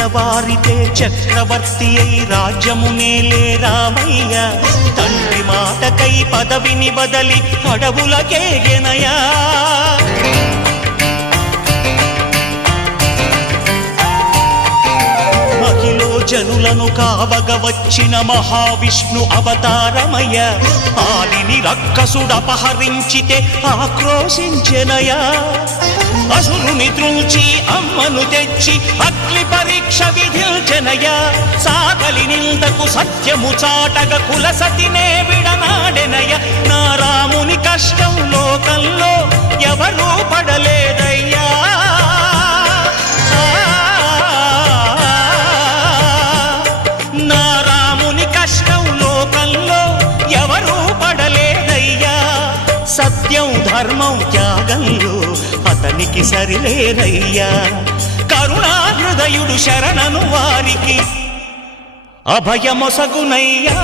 తెల్లవారితే చక్రవర్తి అయి రాజ్యమునేలే రామయ్య తండ్రి మాటకై పదవిని బదలి అడవులకేగెనయా మహిలో జనులను కావగ వచ్చిన మహావిష్ణు అవతారమయ్య ఆలిని రక్కసుడపహరించితే ఆక్రోశించెనయా అసురుని త్రుంచి అమ్మను తెచ్చి అగ్ని పరీక్ష విధించెనయా సాగలి నిందకు సత్యము చాటగ కులసతినే విడనాడెనయ నా రాముని కష్టం లోకంలో ఎవరూ పడలేదయ్యా నా రాముని కష్టం లోకంలో ఎవరూ పడలేదయ్యా సత్యం ధర్మం త్యాగంలో అతనికి సరిలేరయ్యా కరుణా హృదయుడు శరణను వారికి అభయమొసగునయ్యా